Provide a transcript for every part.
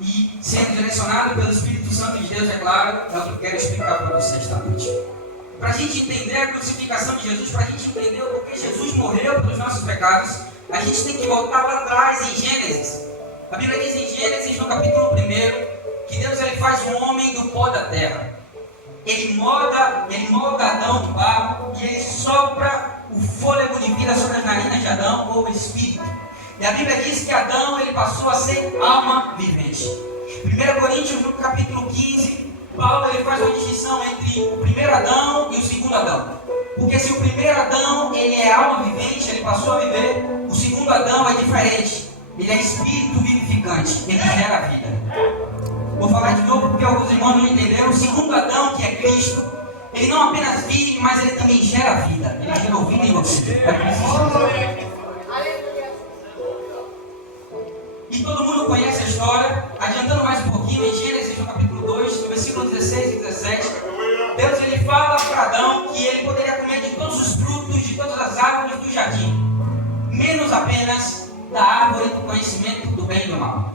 e sendo direcionado pelo Espírito Santo de Deus, é claro, é o que eu quero explicar para vocês esta noite. Para a gente entender a crucificação de Jesus, para a gente entender o porquê Jesus morreu pelos nossos pecados, a gente tem que voltar lá atrás em Gênesis. A Bíblia diz em Gênesis, no capítulo 1, que Deus ele faz um homem do pó da terra. Ele molda Adão do barro e ele sopra o fôlego de vida sobre as narinas de Adão, ou o Espírito. E a Bíblia diz que Adão ele passou a ser alma vivente. 1 Coríntios, no capítulo 15, Paulo ele faz uma distinção entre o primeiro Adão e o segundo Adão. Porque se o primeiro Adão ele é alma vivente, ele passou a viver, o segundo Adão é diferente. Ele é espírito vivificante, ele gera vida. Vou falar de novo porque alguns irmãos não entenderam. O segundo Adão, que é Cristo, ele não apenas vive, mas ele também gera vida. Ele gera vida em você. E todo mundo conhece a história. Adiantando mais um pouquinho, em Gênesis, no capítulo 2, no versículo 16 e 17, Deus ele fala para Adão que ele poderia comer de todos os frutos, de todas as árvores do jardim, menos apenas da árvore do conhecimento do bem e do mal.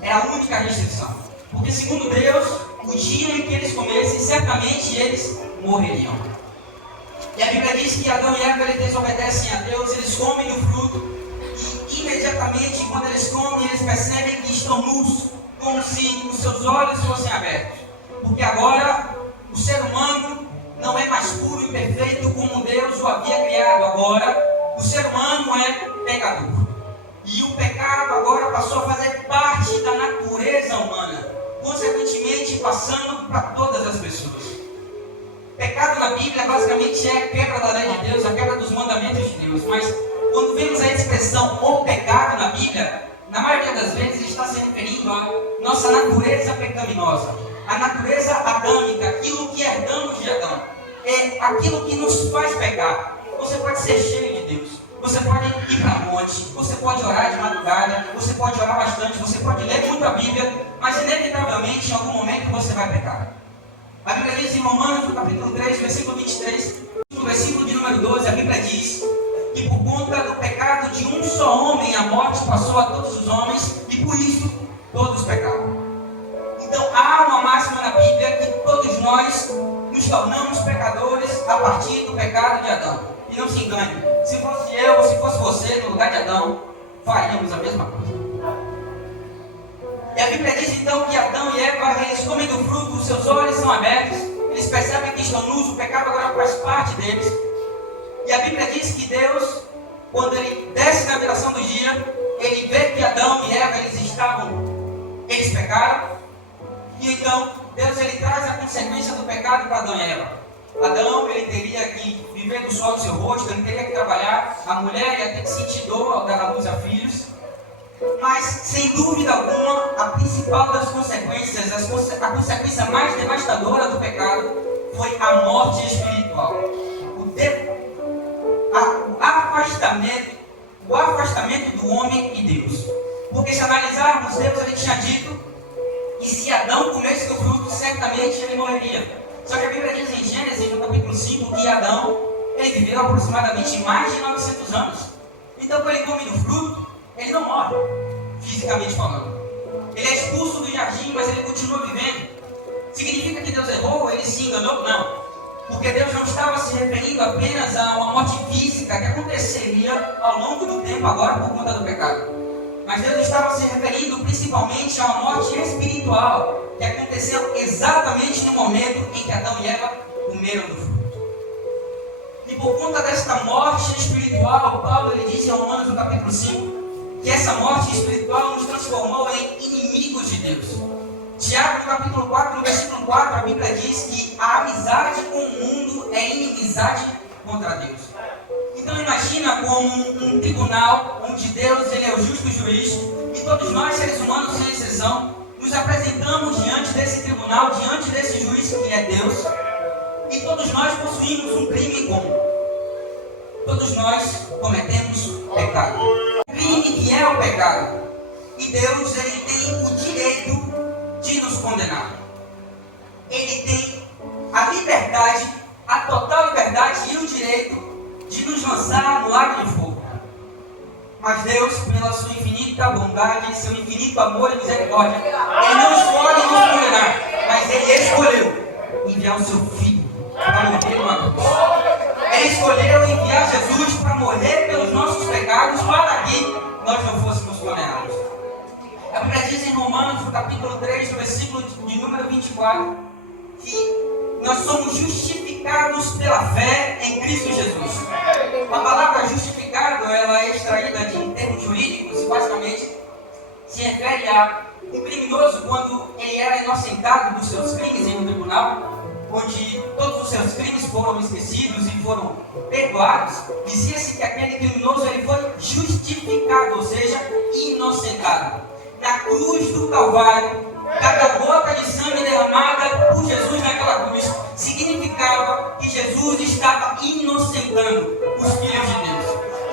É a única restrição. Porque segundo Deus, o dia em que eles comessem, certamente eles morreriam. E a Bíblia diz que Adão e Eva eles desobedecem a Deus, eles comem do fruto, e imediatamente quando eles comem, eles percebem que estão nus, como se os seus olhos fossem abertos. Porque agora o ser humano não é mais puro e perfeito como Deus o havia criado. Agora o ser humano é pecador. E o pecado agora passou a fazer parte da natureza humana, consequentemente passando para todas as pessoas. Pecado na Bíblia basicamente é a quebra da lei de Deus, a quebra dos mandamentos de Deus. Mas quando vemos a expressão o pecado na Bíblia, na maioria das vezes está se referindo à nossa natureza pecaminosa, a natureza adâmica, aquilo que herdamos de Adão. É aquilo que nos faz pecar. Você pode ser cheio de Deus, você pode ir para monte, você pode orar de madrugada, você pode orar bastante, você pode ler muito a Bíblia, mas inevitavelmente em algum momento você vai pecar. A Bíblia diz em Romanos, no capítulo 3, versículo 23, no versículo de número 12, a Bíblia diz que por conta do pecado de um só homem, a morte passou a todos os homens, e por isso todos pecaram. Então há uma máxima na Bíblia que todos nós nos tornamos pecadores a partir do pecado de Adão. E não se engane, se fosse eu ou se fosse você no lugar de Adão, faríamos a mesma coisa. E a Bíblia diz então que Adão e Eva, eles comem do fruto, os seus olhos são abertos, eles percebem que estão nus, o pecado agora faz parte deles. E a Bíblia diz que Deus, quando ele desce na viração do dia, ele vê que Adão e Eva, eles pecaram, e então Deus ele traz a consequência do pecado para Adão e Eva. Adão, ele teria que viver do sol do seu rosto, ele teria que trabalhar, a mulher ia ter que sentir dor ao dar à luz a filhos. Mas, sem dúvida alguma, a principal das consequências, a consequência mais devastadora do pecado, foi a morte espiritual. O afastamento do homem e Deus. Porque se analisarmos, Deus ele tinha dito que se Adão comesse do fruto, certamente ele morreria. Só que a Bíblia diz em Gênesis, no capítulo 5, que Adão ele viveu aproximadamente mais de 900 anos. Então, quando ele come do fruto, ele não morre, fisicamente falando. Ele é expulso do jardim, mas ele continua vivendo. Significa que Deus errou? Ele se enganou? Não. Porque Deus não estava se referindo apenas a uma morte física que aconteceria ao longo do tempo agora por conta do pecado. Mas Deus estava se referindo principalmente a uma morte espiritual que aconteceu exatamente no momento em que Adão e Eva comeram do fruto. E por conta desta morte espiritual, Paulo ele diz em Romanos no capítulo 5 que essa morte espiritual nos transformou em inimigos de Deus. Tiago no capítulo 4, no versículo 4, a Bíblia diz que a amizade com o mundo é inimizade contra Deus. Então imagina como um tribunal onde Deus ele é o justo juiz e todos nós, seres humanos, sem exceção, nos apresentamos diante desse tribunal, diante desse juiz que é Deus, e todos nós possuímos um crime em comum. Todos nós cometemos pecado. O crime que é o pecado. E Deus ele tem o direito de nos condenar. Ele tem a liberdade, a total liberdade e o direito de nos lançar no lago de fogo. Mas Deus, pela sua infinita bondade, seu infinito amor e misericórdia, Ele não escolhe nos condenar, mas Ele escolheu enviar o seu Filho para morrer numa cruz. Ele escolheu enviar Jesus para morrer pelos nossos pecados, para que nós não fôssemos condenados. A Bíblia diz em Romanos, no capítulo 3, no versículo de número 24, que nós somos justificados pela fé em Cristo Jesus. A palavra justificado, ela é extraída de termos jurídicos e basicamente se refere a um criminoso quando ele era inocentado dos seus crimes em um tribunal, onde todos os seus crimes foram esquecidos e foram perdoados. Dizia-se que aquele criminoso ele foi justificado, ou seja, inocentado. Na cruz do Calvário, cada gota de sangue derramada por Jesus naquela cruz significava que Jesus estava inocentando os filhos de Deus.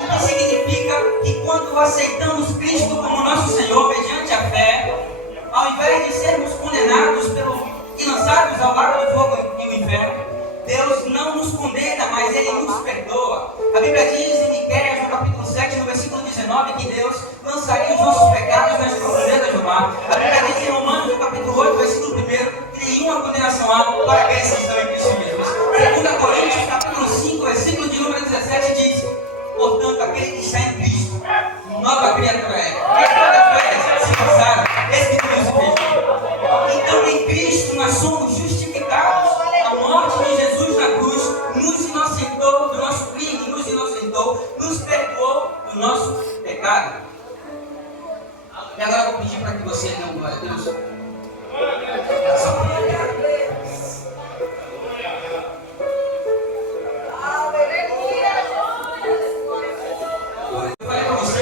O que significa que quando aceitamos Cristo como nosso Senhor mediante a fé, ao invés de sermos condenados e lançados ao lago do fogo e o inferno, Deus não nos condena, mas Ele nos perdoa. A Bíblia diz em Miqueias, no capítulo 7, no versículo 19, que Deus lançaria os nossos pecados nas profundezas do mar. A Bíblia diz em Romanos, no capítulo 8, versículo 1, que nenhuma condenação há para aqueles que estão em Cristo Jesus. 2 Coríntios, capítulo 5, versículo de número 17, diz: portanto, aquele que está em Cristo, nova criatura é. Quem todas velhas se passaram, esse que nos fez. Então, em Cristo, nós somos justificados. A morte de Jesus na cruz nos inocentou do nosso crime, nos inocentou, nos perdoou do nosso pecado. E agora eu vou pedir para que você dê um glória a Deus. Eu falei para você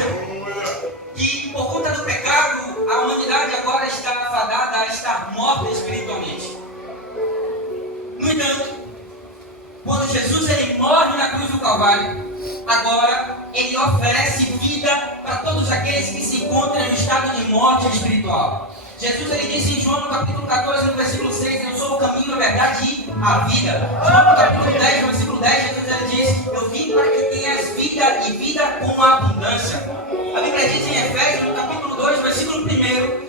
que por conta do pecado, a humanidade agora está fadada a estar morta espiritualmente. No entanto, quando Jesus ele morre na cruz do Calvário, agora ele oferece vida para todos aqueles que se encontram em estado de morte espiritual. Jesus ele disse em João no capítulo 14, no versículo 6, eu sou o caminho, a verdade e a vida. João no capítulo 10, no versículo 10, Jesus ele diz, eu vim para que tenhas vida e vida com abundância. A Bíblia diz em Efésios, no capítulo 2, versículo 1,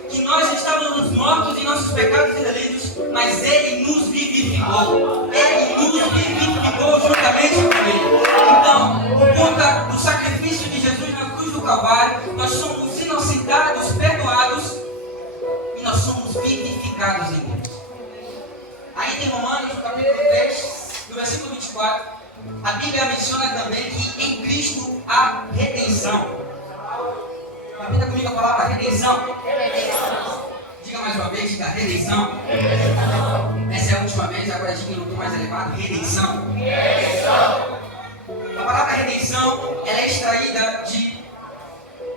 que nós estávamos mortos em nossos pecados e delitos, mas Ele nos vivificou. Ele nos vivificou juntamente com Ele. Então, por conta do sacrifício de Jesus na cruz do Calvário, nós somos inocentados, perdoados e nós somos vivificados em Deus. Aí em Romanos, no capítulo 3, no versículo 24, a Bíblia menciona também que em Cristo há redenção. Repita comigo a palavra redenção. Diga mais uma vez, diga redenção. Essa é a última vez, agora diga no tom mais elevado, redenção. A palavra redenção, ela é extraída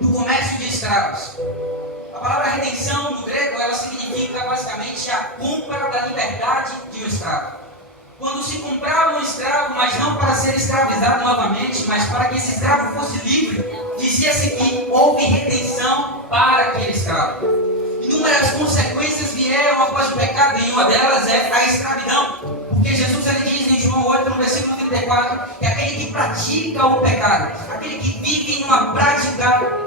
do comércio de escravos. A palavra redenção, no grego, ela significa basicamente a compra da liberdade de um escravo. Quando se comprava um escravo, mas não para ser escravizado novamente, mas para que esse escravo fosse livre, dizia-se que houve redenção para aquele escravo. Inúmeras consequências vieram após o pecado e uma delas é a escravidão. Porque Jesus ele diz em João 8, no versículo 34, que aquele que pratica o pecado, aquele que vive em uma prática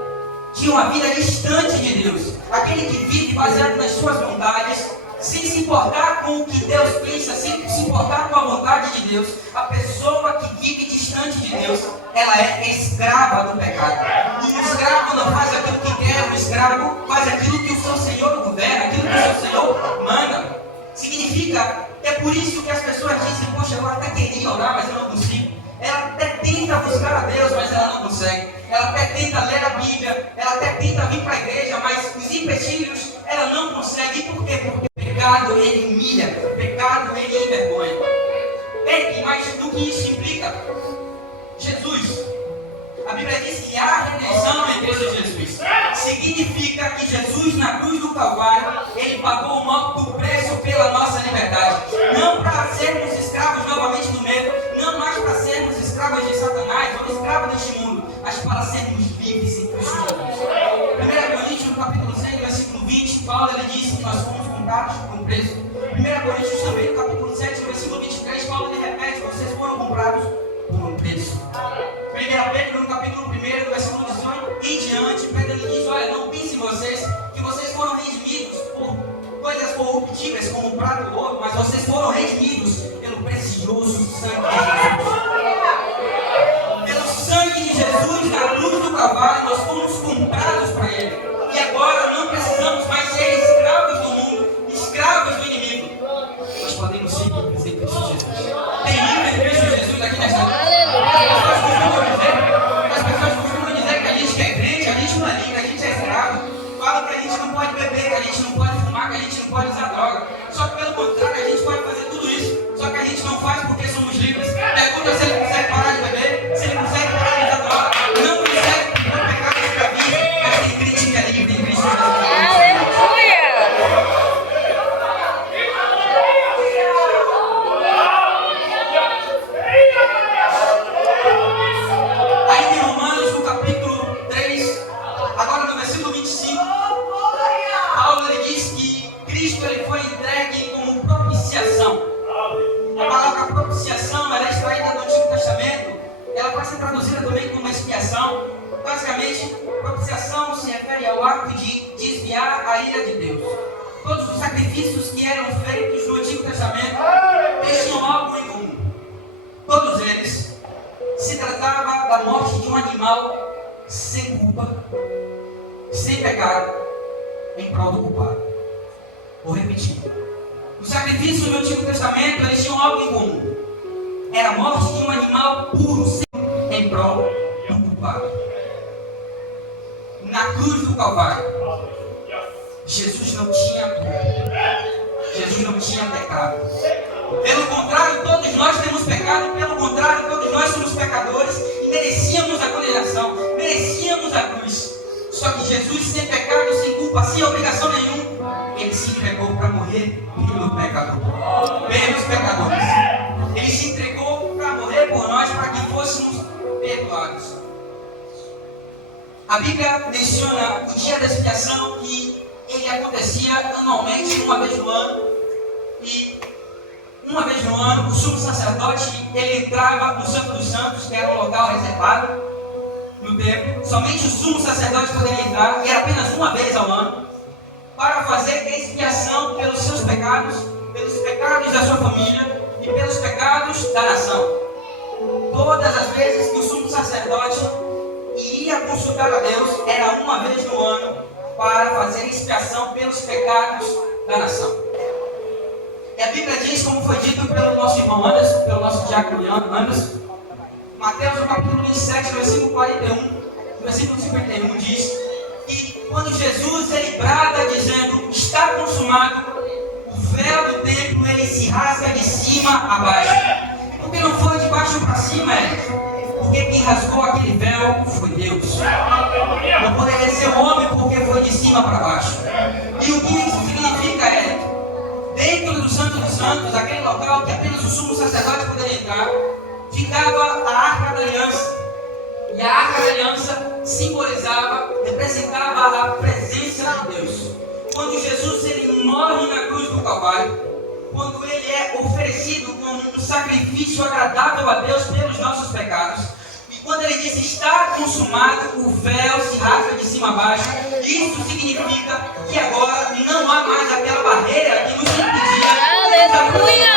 de uma vida distante de Deus, aquele que vive baseado nas suas vontades, sem se importar com o que Deus pensa, sem se importar com a vontade de Deus, a pessoa que vive distante de Deus, ela é escrava do pecado. E o escravo não faz aquilo que quer, o escravo faz aquilo que o seu Senhor governa, aquilo que o seu Senhor manda. Significa, é por isso que as pessoas dizem, poxa, eu até queria orar, mas eu não consigo. Ela até tenta buscar a Deus, mas ela não consegue. Ela até tenta ler a Bíblia, ela até tenta vir para a igreja, mas os empecilhos ela não consegue. Por quê? Porque o pecado ele humilha, o pecado ele envergonha. Bem, mas do que isso implica? Jesus, a Bíblia diz que há redenção em Cristo Jesus. Significa que Jesus na cruz do Calvário, ele pagou um alto preço pela nossa liberdade. Não para sermos escravos novamente do medo, não mais para sermos escravos de Satanás ou escravos deste mundo, mas para sermos livres em Cristo Jesus. 1 Coríntios, no capítulo 6, versículo 20, Paulo ele diz que nós fomos comprados por um preço. 1 Coríntios também, no capítulo 7, versículo 23, Paulo ele repete, vocês foram comprados por um preço. 1 Pedro, no capítulo 1, do versículo 18 em diante, Pedro ele diz: olha, não pense em vocês que vocês foram redimidos por coisas corruptíveis como prata ou ouro, mas vocês foram redimidos pelo precioso sangue de Jesus. Pelo sangue de Jesus na cruz do Calvário, nós fomos comprados para Ele. E agora não precisamos mais ser escravos do mundo, escravos do inimigo. Nós podemos ser livres em Cristo Jesus. Tem livre em Cristo Jesus aqui nesta noite. As pessoas costumam dizer que a gente é crente, a gente não é livre, a gente é escravo. Falam que a gente não pode beber, que a gente não pode fumar, que a gente não pode usar droga. Só que pelo contrário, a gente pode fazer tudo isso. Só que a gente não faz porque somos livres. Pergunta se ele consegue parar de beber, se ele consegue parar de usar droga. Não consegue por pecado escravismo, mas tem crente que é livre em Cristo Jesus. Aí em Romanos, no capítulo 3, agora no versículo 25, Paulo ele diz que Cristo ele foi entregue como propiciação. A palavra propiciação ela é extraída do Antigo Testamento, ela pode ser traduzida também como expiação. Basicamente, propiciação se refere ao ato de desviar a ira de Deus. Todos os sacrifícios que eram feitos no Antigo Testamento, eles tinham algo em comum. Todos eles se tratava da morte de um animal sem culpa, sem pecado, em prol do culpado. Vou repetir. Os sacrifícios do Antigo Testamento, eles tinham algo em comum. Era a morte de um animal puro, em prol do culpado. Na cruz do Calvário, Jesus não tinha culpa. Jesus não tinha pecado. Pelo contrário, todos nós temos pecado. Pelo contrário, todos nós somos pecadores e merecíamos a condenação, merecíamos a cruz. Só que Jesus, sem pecado, sem culpa, sem obrigação nenhuma, Ele se entregou para morrer pelo pecador, pelos pecadores. Ele se entregou para morrer por nós, para que fôssemos perdoados. A Bíblia menciona o dia da expiação, que ele acontecia anualmente, uma vez no ano. E uma vez no ano, o sumo sacerdote ele entrava no Santo dos Santos, que era um local reservado no templo. Somente o sumo sacerdote poderia entrar, e era apenas uma vez ao ano, para fazer expiação pelos seus pecados, pelos pecados da sua família e pelos pecados da nação. Todas as vezes que o sumo sacerdote iria consultar a Deus, era uma vez no ano, para fazer expiação pelos pecados da nação. E a Bíblia diz, como foi dito pelo nosso irmão Anderson, pelo nosso diácono Anderson, Mateus no capítulo 27, versículo 41, no versículo 51, diz que quando Jesus ele brada dizendo, está consumado, o véu do templo ele se rasga de cima a baixo. Porque não foi de baixo para cima, porque quem rasgou aquele véu foi Deus. Não poderia ser o homem, porque foi de cima para baixo. E o que isso significa é, dentro do Santo dos Santos, aquele local que apenas o sumo sacerdote poderia entrar, ficava a Arca da Aliança. E a Arca da Aliança simbolizava, representava a presença de Deus. Quando Jesus ele morre na cruz do Calvário, quando ele é oferecido como um sacrifício agradável a Deus pelos nossos pecados, e quando ele diz está consumado, o véu se rasga de cima a baixo, isso significa que agora não há mais aquela barreira que nos impedia. Aleluia!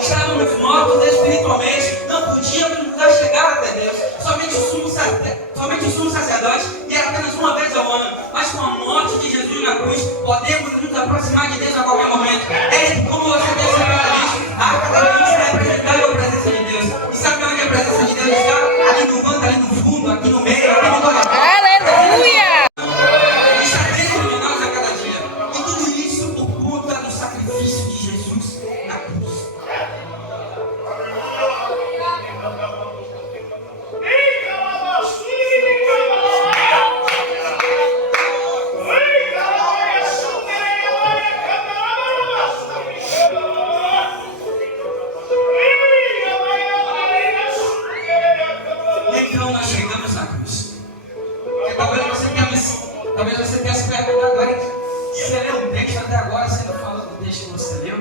Estávamos mortos espiritualmente, não podíamos nos chegar até Deus. Somente o sumo sacerdote, e era apenas uma vez ao ano. Mas com a morte de Jesus na cruz, podemos nos aproximar de Deus a qualquer momento. É como você tem certeza disso. A Arca da Aliança representava a presença de Deus. E sabe onde a presença de Deus está? Ali no canto, ali no fundo, aqui no meio, aqui no corredor. Aleluia! Está dentro de nós a cada dia. E tudo isso por conta do sacrifício de Jesus na cruz. Então nós chegamos na cruz. Porque talvez você tenha se perguntado agora, você leu um texto até agora, você não falou do texto que você leu.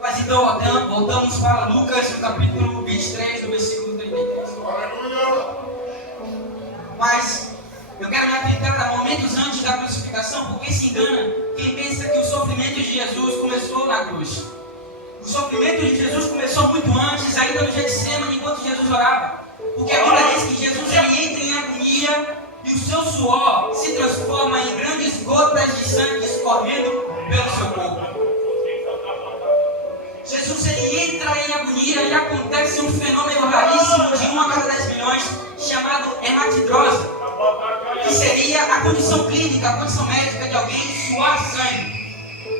Mas então voltamos para Lucas, no capítulo 23, no versículo 31. vida em Cristo. Mas eu quero me atentar a momentos antes da crucificação, porque se engana quem pensa que o sofrimento de Jesus começou na cruz. O sofrimento de Jesus começou muito antes, ainda no Getsemane, enquanto Jesus orava. Porque a Bíblia diz que Jesus ele entra em agonia e o seu suor se transforma em grandes gotas de sangue escorrendo pelo seu corpo. Jesus ele entra em agonia e acontece um fenômeno raríssimo de 1 a cada 10 milhões, chamado hematidrose, que seria a condição clínica, a condição médica de alguém suar sangue.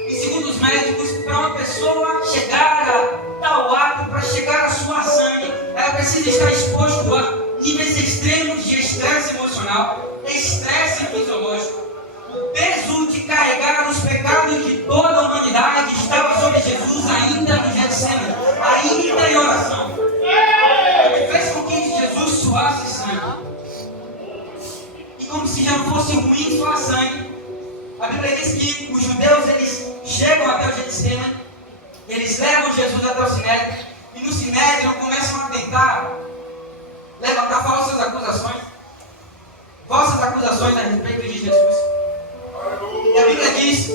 E segundo os médicos, para uma pessoa chegar a tal ato, para chegar a suar sangue, ela precisa estar exposta a níveis extremos de estresse emocional, estresse fisiológico. O peso de carregar os pecados de toda a humanidade estava sobre Jesus ainda no Getsemane, ainda em oração. O que fez com que Jesus suasse sangue. E como se já não fosse ruim suar sangue, a Bíblia diz que os judeus eles chegam até o Getsemane, eles levam Jesus até o Sinédrio, e no Sinédrio começam a tentar levantar falsas acusações a respeito de Jesus. E a Bíblia diz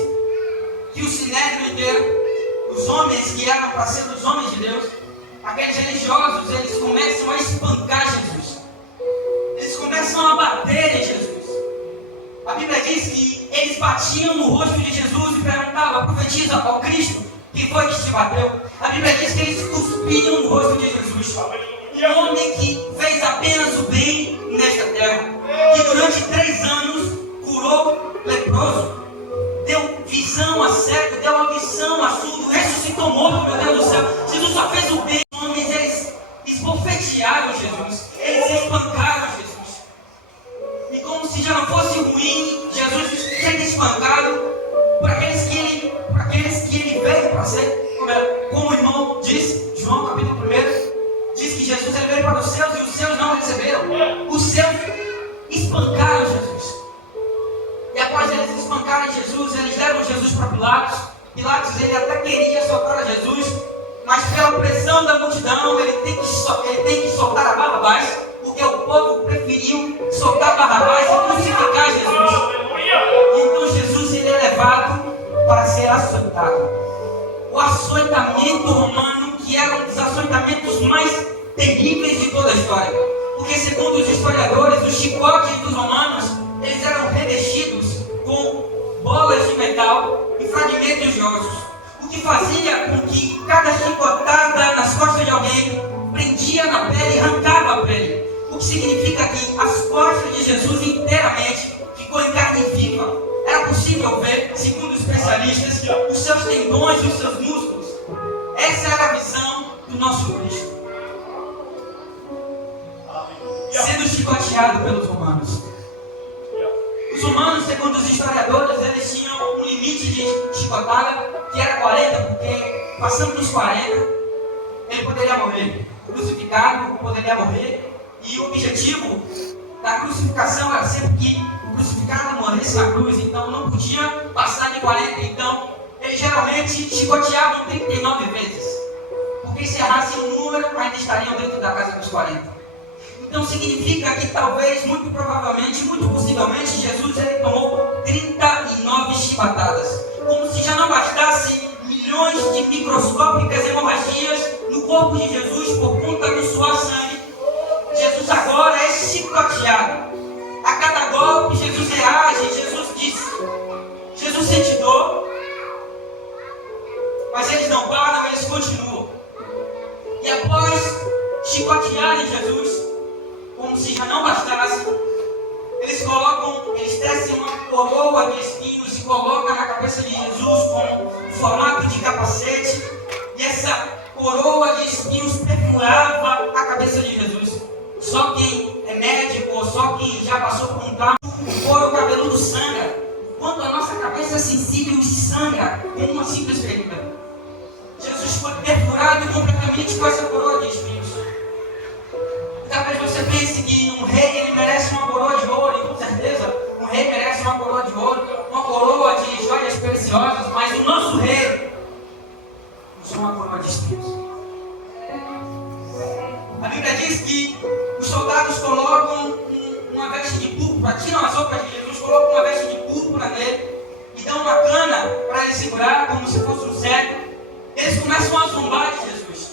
que o Sinédrio inteiro, os homens que eram para ser os homens de Deus, aqueles religiosos, eles começam a espancar Jesus. Eles começam a bater em Jesus. A Bíblia diz que eles batiam no rosto de Jesus e perguntavam: profetiza ao Cristo, quem foi que te bateu? A Bíblia diz que eles cuspiam no rosto de Jesus. Um homem que fez apenas o bem nesta terra, que durante 3 anos curou leproso, deu visão a cego, deu audição a surdo, ressuscitou morto, meu Deus do céu. Jesus só fez o bem. Os homens eles esbofetearam Jesus, eles espancaram Jesus. E como se já não fosse ruim, Jesus sendo espancado por aqueles que ele veio para ser. Como o irmão disse, João capítulo 1, diz que Jesus ele veio para os seus e os seus não receberam. Os seus espancaram Jesus. E após eles espancarem Jesus, eles levam Jesus para Pilatos. Pilatos ele até queria soltar a Jesus, mas pela pressão da multidão ele tem que soltar a Barrabás, porque o povo preferiu soltar Barrabás e crucificar Jesus. E então Jesus ele é levado para ser açoitado. O açoitamento romano, que era um dos açoitamentos mais terríveis de toda a história. Porque segundo os historiadores, os chicotes dos romanos, eles eram revestidos com bolas de metal e fragmentos de ossos. O que fazia com que cada chicotada nas costas de alguém prendia na pele e arrancava a pele. O que significa que as costas de Jesus inteiramente ficou em carne viva. Era possível ver, segundo os especialistas, os seus tendões e os seus músculos. Essa era a visão do nosso Cristo. Sendo chicoteado pelos romanos. Os romanos, segundo os historiadores, eles tinham um limite de chicotada que era 40, porque passando dos 40, ele poderia morrer. O crucificado poderia morrer. E o objetivo da crucificação era sempre que o crucificado morresse na cruz, então não podia passar de 40. Então, eles geralmente chicoteavam 39 vezes. Porque se errassem um número, ainda estariam dentro da casa dos 40. Então significa que talvez, muito provavelmente, muito possivelmente, Jesus ele tomou 39 chibatadas. Como se já não bastasse milhões de microscópicas hemorragias no corpo de Jesus por conta do suor sangue. Jesus agora é chicoteado. A cada golpe Jesus reage, Jesus diz, Jesus sente dor, mas eles não param, eles continuam. E após chicotearem Jesus, como se já não bastasse, eles tecem uma coroa de espinhos e colocam na cabeça de Jesus com formato de capacete, e essa coroa de espinhos perfurava a cabeça de Jesus. Só quem é médico ou só quem já passou por um trauma, o couro cabeludo sangra, quando a nossa cabeça é sensível e sangra como uma simples ferida. Jesus foi perfurado completamente com essa coroa de espinhos. Talvez você pense que um rei ele merece uma coroa de ouro, e com certeza um rei merece uma coroa de ouro, uma coroa de joias preciosas, mas o nosso rei não é uma coroa de espinhos. A Bíblia diz que dão uma cana para ele segurar, como se fosse um cego. Eles começam a zombar de Jesus,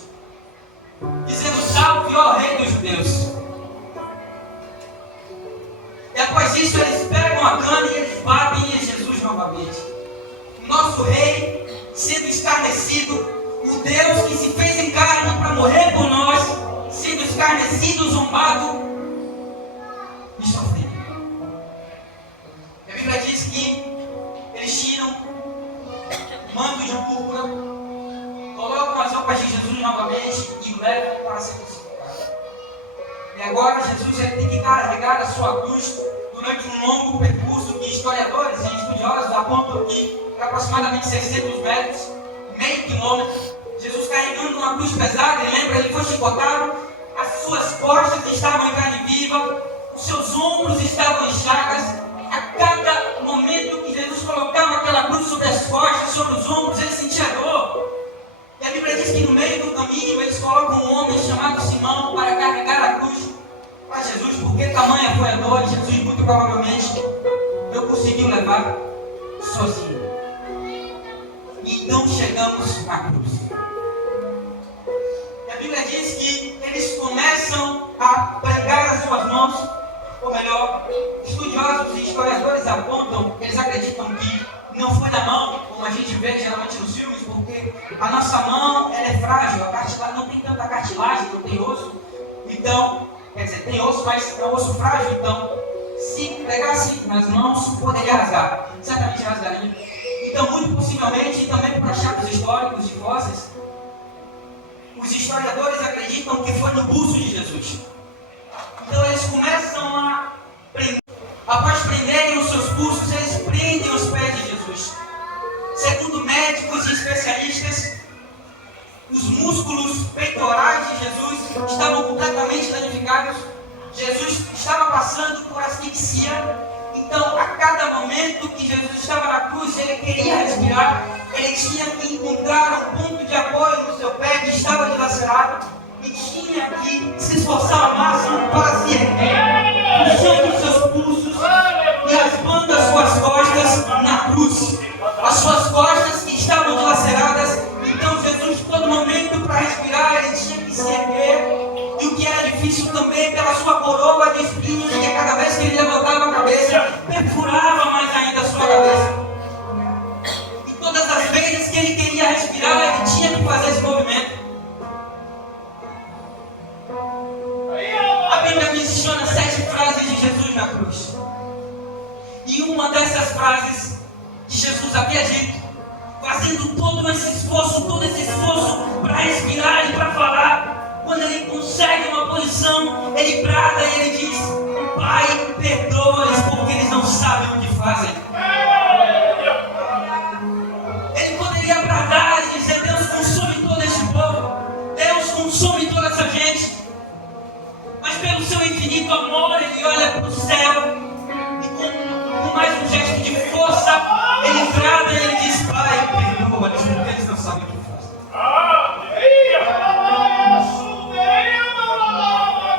dizendo: salve, ó Rei dos Judeus. E após isso eles pegam a cana e eles batem em Jesus novamente. O nosso rei sendo escarnecido, o Deus que se fez em carne para morrer por nós, sendo escarnecido, zombado e sofrendo. A Bíblia diz que eles tiram um manto de púrpura, colocam as roupas de Jesus novamente e o levam para ser crucificado. E agora Jesus ele tem que carregar a sua cruz durante um longo percurso que historiadores e estudiosos apontam que é aproximadamente 600 metros, meio quilômetro. Jesus carregando uma cruz pesada, lembra, ele foi chicotado, as suas costas estavam em carne viva, os seus ombros estavam em chagas. A cada momento que Jesus colocava aquela cruz sobre as costas, sobre os ombros, ele sentia dor. E a Bíblia diz que no meio do caminho eles colocam um homem chamado Simão para carregar a cruz para Jesus, porque tamanha foi a dor, e Jesus muito provavelmente não conseguiu levar sozinho. E então chegamos à cruz. E a Bíblia diz que eles começam a pregar as suas mãos, ou melhor, estudiosos e historiadores apontam, eles acreditam que não foi na mão, como a gente vê geralmente nos filmes, porque a nossa mão ela é frágil, a cartilagem não tem tanta cartilagem, não tem osso. Então, quer dizer, tem osso, mas é um osso frágil, então se pegasse nas mãos, poderia rasgar, certamente rasgaria. Então, muito possivelmente, também por achados históricos de fósseis, os historiadores acreditam que foi no pulso de Jesus. Então eles começam a prender. Após prenderem os seus pulsos, eles prendem os pés de Jesus. Segundo médicos e especialistas, os músculos peitorais de Jesus estavam completamente danificados. Jesus estava passando por asfixia. Então, a cada momento que Jesus estava na cruz, ele queria respirar, ele tinha que encontrar um ponto de apoio no seu pé que estava dilacerado e tinha que se esforçar ao máximo para se erguer, puxando os seus pulsos e raspando as suas costas na cruz. As suas costas que estavam dilaceradas, então Jesus, todo momento para respirar, ele tinha que se erguer. E o que era difícil também pela sua coroa de espinhos, que cada vez que ele levantava a cabeça, perfurava mais ainda a sua cabeça. E todas as vezes que ele queria respirar, ele tinha que fazer esse movimento. A Bíblia menciona 7 frases de Jesus na cruz. E uma dessas frases que Jesus havia dito, fazendo todo esse esforço para respirar e para falar, quando ele consegue uma posição, ele brada e ele diz: Pai, perdoa-lhes porque eles não sabem o que fazem. Ele poderia bradar e dizer: Deus, consome todo esse povo, Deus, consome toda essa gente. Mas pelo seu infinito amor, ele olha para o céu e com mais um gesto de força, ele brada e ele diz: Pai, perdoa-lhes porque eles não sabem o que fazem.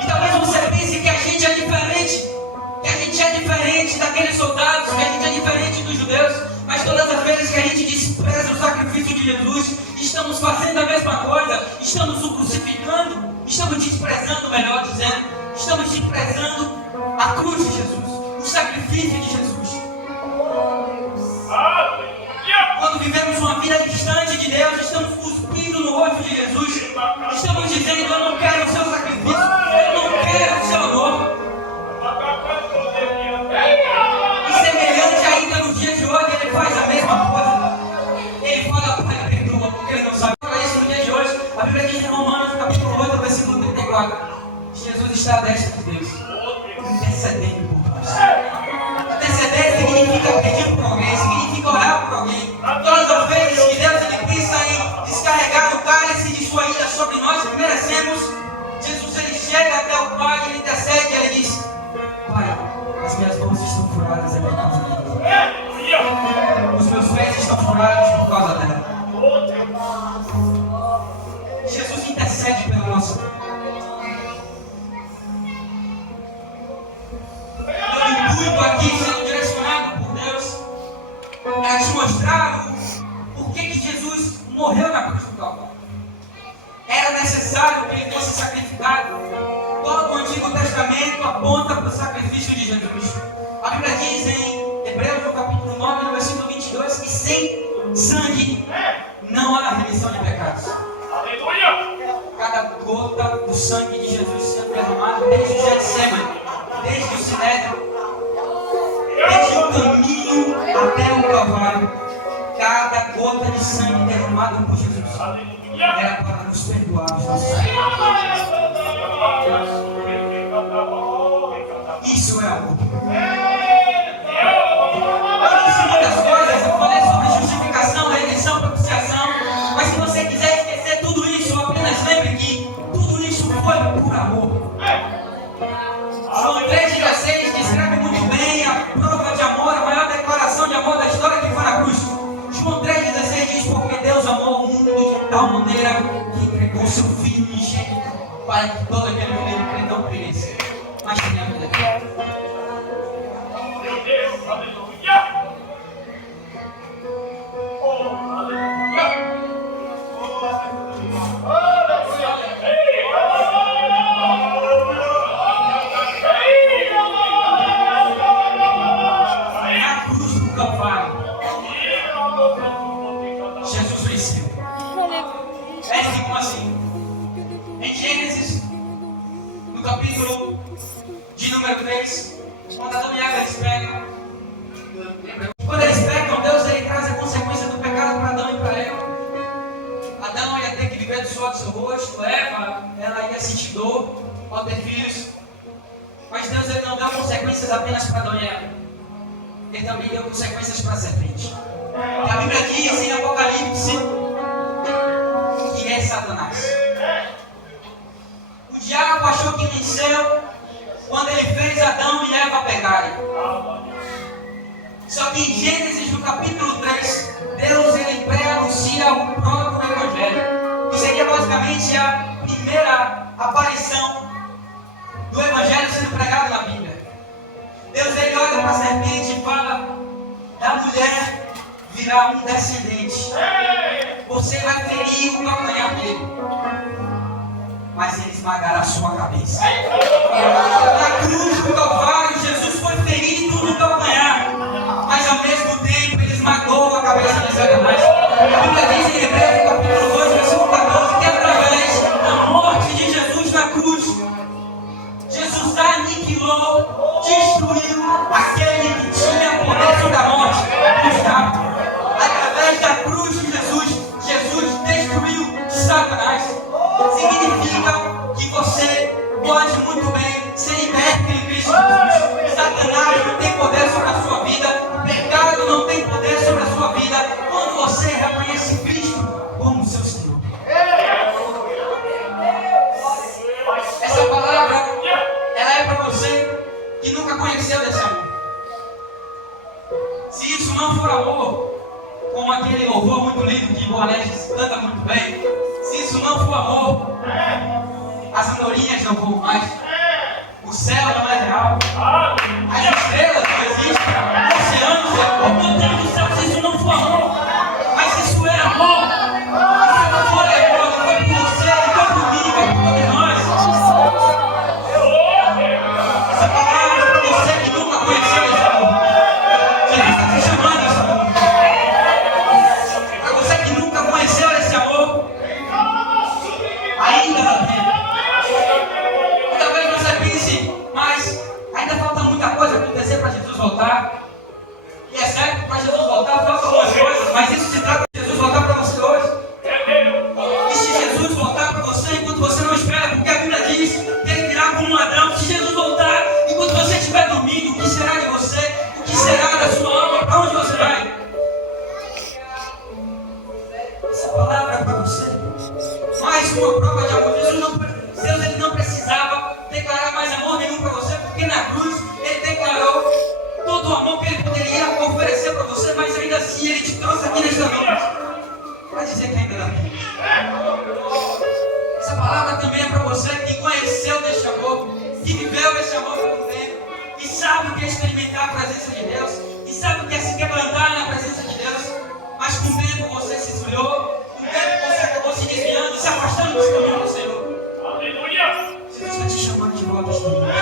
E talvez você pense que a gente é diferente, daqueles soldados, que a gente é diferente dos judeus, mas todas as vezes que a gente despreza o sacrifício de Jesus, estamos fazendo a mesma coisa, estamos o crucificando, estamos desprezando, melhor dizendo, estamos desprezando a cruz de Jesus, o sacrifício de Jesus. Quando vivemos uma vida distante de Deus, estamos cuspindo no rosto de Jesus, estamos dizendo: eu não quero o seu sacrifício, eu não quero o seu amor. E semelhante ainda no dia de hoje, ele faz a mesma coisa. Ele fala: Pai, perdoa, porque ele não sabe. Para isso, no dia de hoje, a Bíblia diz em Romanos, capítulo 8, versículo 34, que Jesus está à destra de Deus, intercedendo por nós. Interceder significa pedir por alguém, significa orar por alguém. Todas as vezes que Deus ele pensa em descarregar o cálice de sua ira sobre nós que merecemos, Jesus ele chega até o Pai, ele intercede e ele diz: Pai, as minhas mãos estão furadas por causa dela. Os meus pés estão furados por causa dela. Jesus intercede pela nossa vida. O intuito aqui sendo direcionado por Deus Era te mostrar por que Jesus morreu na cruz do Calvário. Era necessário que ele fosse sacrificado. Todo o Antigo Testamento aponta para o sacrifício de Jesus. A Bíblia diz em Hebreus, no capítulo 9, no versículo 22, que sem sangue não há remissão de pecados. Cada gota do sangue de Jesus sendo derramado desde o Getsemane, desde o Sinédrio, desde o caminho até o Calvário, cada gota de sangue derramado por Jesus era para nos perdoar os nossos pecados. Isso é amor. Eu disse muitas coisas, eu falei sobre justificação, redenção, propiciação, mas se você quiser esquecer tudo isso, apenas lembre que tudo isso foi por amor. João 3,16 descreve muito bem a prova de amor, a maior declaração de amor da história que foi na cruz. João 3,16 diz: porque Deus amou o mundo de tal maneira que entregou seu Filho unigênito para que todo aquele que nele crê não pereça, mas tenha vida eterna. Meu Deus, aleluia! Oh, aleluia! Na cruz do Calvário, Jesus venceu. É como assim? Em Gênesis, no capítulo de número 3, quando Adão e Eva eles pecam, quando eles pecam, Deus ele traz a consequência do pecado para Adão e para Eva. Adão ia ter que viver do suor do seu rosto, Eva, ela ia sentir dor ao ter filhos. Mas Deus ele não deu consequências apenas para Adão e Eva, ele também deu consequências para a serpente. E a Bíblia diz em Apocalipse que é Satanás. O diabo achou que venceu quando ele fez Adão e Eva pegarem. Só que em Gênesis, no capítulo 3, Deus ele pré-anuncia o próprio Evangelho, que seria basicamente a primeira aparição do Evangelho sendo pregado na Bíblia. Deus ele olha para a serpente e fala: da mulher virá um descendente. Você vai ferir o calcanhar dele, mas ele esmagará a sua cabeça. Na cruz do Calvário, Jesus foi ferido no calcanhar, mas ao mesmo tempo ele esmagou a cabeça de Satanás. A Bíblia diz em Hebreus, capítulo 2, versículo 14, que através da morte de Jesus na cruz, Jesus aniquilou, destruiu aquele que tinha poder sobre a morte, o diabo. Através da cruz de Jesus, Jesus destruiu Satanás. Significa que você pode muito bem ser liberto em Cristo Jesus. Satanás não tem poder sobre a sua vida, o pecado não tem poder sobre a sua vida, quando você reconhece Cristo como seu Senhor. Essa palavra, ela é para você que nunca conheceu desse amor. Se isso não for amor, como aquele louvor muito lindo que o Alex canta muito bem, se isso não for amor, as andorinhas não voam mais, o céu não é real, as estrelas não existem, o oceano, oh meu Deus do céu, se isso não for amor, mas se isso é amor, se não for amor, foi por você, foi por mim, foi por todos nós. Essa palavra é para você que nunca conheceu esse amor. Jesus está te chamando esse amor. Para você que nunca conheceu esse amor, ainda não tem. Talvez você pense, mas ainda falta muita coisa acontecer para Jesus voltar. E é certo, para Jesus voltar faltam algumas coisas, mas isso se trata de Jesus voltar para você hoje. E se Jesus voltar para você enquanto você não espera, porque a Bíblia diz que ele virá como um ladrão. Se Jesus voltar enquanto você estiver dormindo, o que será de você? O que será da sua alma? Para onde você vai? Essa palavra é para você. Mais uma prova de amor. Deus ele não precisava declarar mais amor nenhum para você, porque na cruz ele declarou todo o amor que ele poderia oferecer para você, mas ainda assim ele te trouxe aqui nesta vida para dizer que ainda não tem. Essa palavra também é para você que conheceu deste amor, que viveu esse amor por um tempo, que sabe o que é experimentar a presença de Deus, que sabe o que é se quebrantar na presença de Deus. andando nos caminhos do Senhor. Aleluia. Jesus está te chamando de volta, Senhor.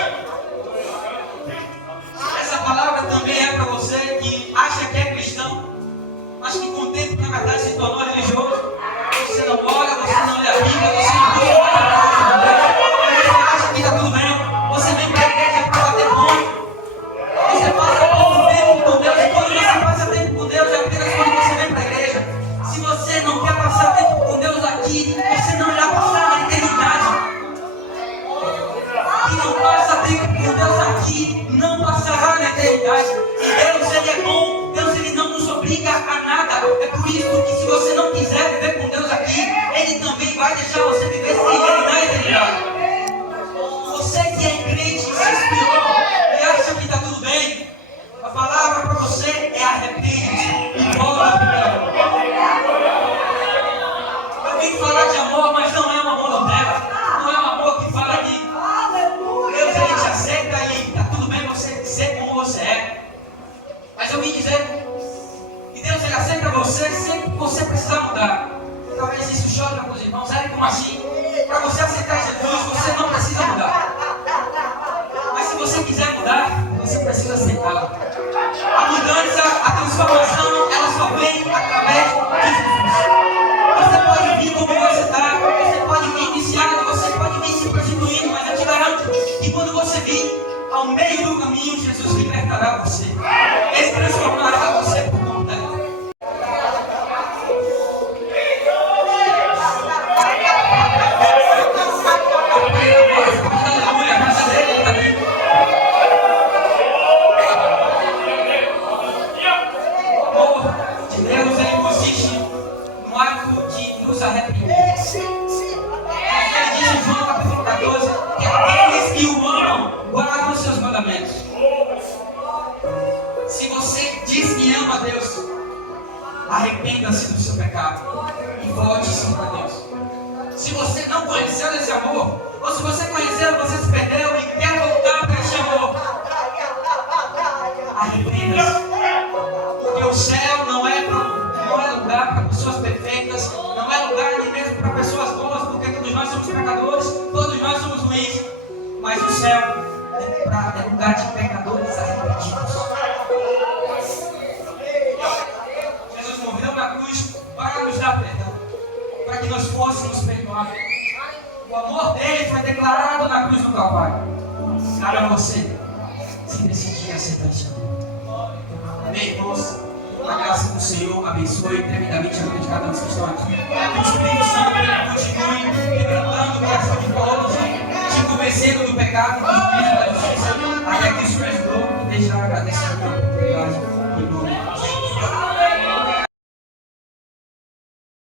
Essa palavra também é para você que acha que é cristão, mas que com o tempo, na verdade, se tornou religioso. Você não ora, você não lê a Bíblia, você não busca a palavra de Deus. Você acha que está tudo bem. Você vem para a igreja para bater ponto. Você passa pouco tempo com Deus. E quando você passa tempo com Deus, é apenas quando você vem para a igreja. Se você não quer passar tempo com Deus aqui, você não irá passar na eternidade. Quem não passa tempo com Deus aqui, não passará na eternidade. Deus, Ele é bom. Deus, Ele não nos obriga a nada. É por isso que se você não quiser viver com Deus aqui, Ele também vai deixar você viver sem Ele na eternidade. Você que é crente, se inspirou e acha que está tudo bem, a palavra para você é arrepende e volta para Deus. Eu vim falar de amor, mas não é um amor Nutella. Não é um amor que fala que Deus, Ele te aceita e está tudo bem você ser como você é. Mas eu vim dizer que Deus, Ele aceita você sempre que você precisar mudar. Talvez isso choque alguns irmãos. Sabe como assim? Para você aceitar Jesus, você não precisa mudar. Mas se você quiser mudar, você precisa aceitar. A mudança, a transformação, ela só vem através de Jesus. Você pode vir como você está, você pode vir iniciado, você pode vir se prostituindo, mas eu te garanto que quando você vir ao meio do caminho, Jesus libertará você. Ele transformará você por completo. Aleluia, a casa dele está aqui. O amor de Deus, ele consiste no ato de nos arrepender. Ele diz em João capítulo 14 que aqueles que o amam guardam os seus mandamentos. Se você diz que ama a Deus, arrependa-se do seu pecado e volte-se para Deus. Se você não conheceu esse amor, ou se você conheceu, você se perdeu e quer voltar para esse amor, arrependa-se. Porque o céu não é lugar para pessoas perfeitas, não é lugar nem mesmo para pessoas boas, porque todos nós somos pecadores, todos nós somos ruins. Mas o céu é lugar de pecadores arrependidos. Jesus morreu na cruz para nos dar perdão, para que nós fôssemos perdoados. O amor dele foi declarado na cruz do Calvário. Cabe a você se decidir aceitar esse amor. Amém, irmãos? A graça do Senhor abençoe tremendamente a vida de cada um que estão aqui. Que o Espírito Santo continue quebrantando o coração de todos, te convencendo do pecado, do Espírito da justiça, até que isso me ajudou. Desde já agradeço a oportunidade.